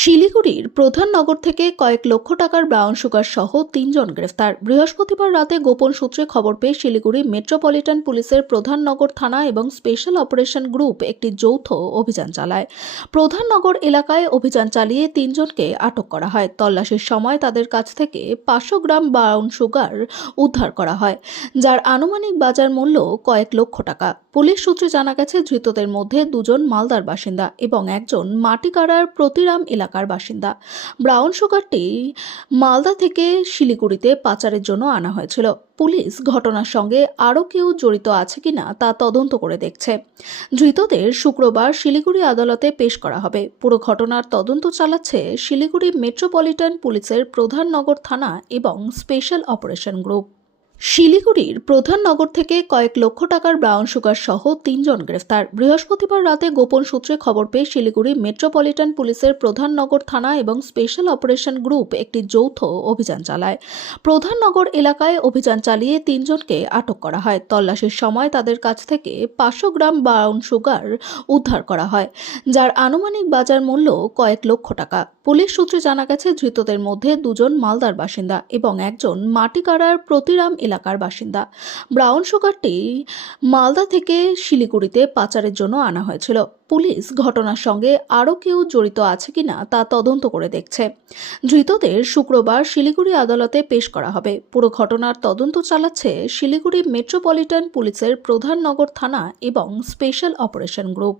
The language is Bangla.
শিলিগুড়ির প্রধান নগর থেকে কয়েক লক্ষ টাকার ব্রাউন সুগার সহ ৩ জন গ্রেফতার। বৃহস্পতিবার রাতে গোপন সূত্রে খবর পেয়ে শিলিগুড়ি মেট্রোপলিটন পুলিশের প্রধান নগর থানা এবং স্পেশাল অপারেশন গ্রুপ একটি যৌথ অভিযান চালায়। প্রধান নগর এলাকায় অভিযান চালিয়ে ৩ জনকে আটক করা হয়। তল্লাশির সময় তাদের কাছ থেকে ৫০০ গ্রাম ব্রাউন সুগার উদ্ধার করা হয়, যার আনুমানিক বাজার মূল্য কয়েক লক্ষ টাকা। পুলিশ সূত্রে জানা গেছে, ধৃতদের মধ্যে ২জন মালদার বাসিন্দা এবং একজন মাটিকাড়ার প্রতিরাম এলাকার বাসিন্দা। ব্রাউন সুগারটি মালদা থেকে শিলিগুড়িতে পাচারের জন্য আনা হয়েছিল। পুলিশ ঘটনার সঙ্গে আরও কেউ জড়িত আছে কিনা তা তদন্ত করে দেখছে। ধৃতদের শুক্রবার শিলিগুড়ি আদালতে পেশ করা হবে। পুরো ঘটনার তদন্ত চালাচ্ছে শিলিগুড়ি মেট্রোপলিটন পুলিশের প্রধান নগর থানা এবং স্পেশাল অপারেশন গ্রুপ। শিলিগুড়ির প্রধান নগর থেকে কয়েক লক্ষ টাকার ব্রাউন সুগার সহ ৩ জন গ্রেফতার। বৃহস্পতিবার রাতে গোপন সূত্রে খবর পেয়ে শিলিগুড়ি মেট্রোপলিটন পুলিশের প্রধান নগর থানা এবং স্পেশাল অপারেশন গ্রুপ একটি যৌথ অভিযান চালায়। প্রধান নগর এলাকায় অভিযান চালিয়ে ৩ জনকে আটক করা হয়। তল্লাশির সময় তাদের কাছ থেকে ৫০০ গ্রাম ব্রাউন সুগার উদ্ধার করা হয়, যার আনুমানিক বাজার মূল্য কয়েক লক্ষ টাকা। পুলিশ সূত্রে জানা গেছে, ধৃতদের মধ্যে ২জন মালদার বাসিন্দা এবং একজন মাটিকাড়ার প্রতিরাম এলাকার বাসিন্দা। ব্রাউন সুগারটি মালদা থেকে শিলিগুড়িতে পাচারের জন্য আনা হয়েছিল। পুলিশ ঘটনার সঙ্গে আরও কেউ জড়িত আছে কিনা তা তদন্ত করে দেখছে। ধৃতদের শুক্রবার শিলিগুড়ি আদালতে পেশ করা হবে। পুরো ঘটনার তদন্ত চালাচ্ছে শিলিগুড়ি মেট্রোপলিটন পুলিশের প্রধান নগর থানা এবং স্পেশাল অপারেশন গ্রুপ।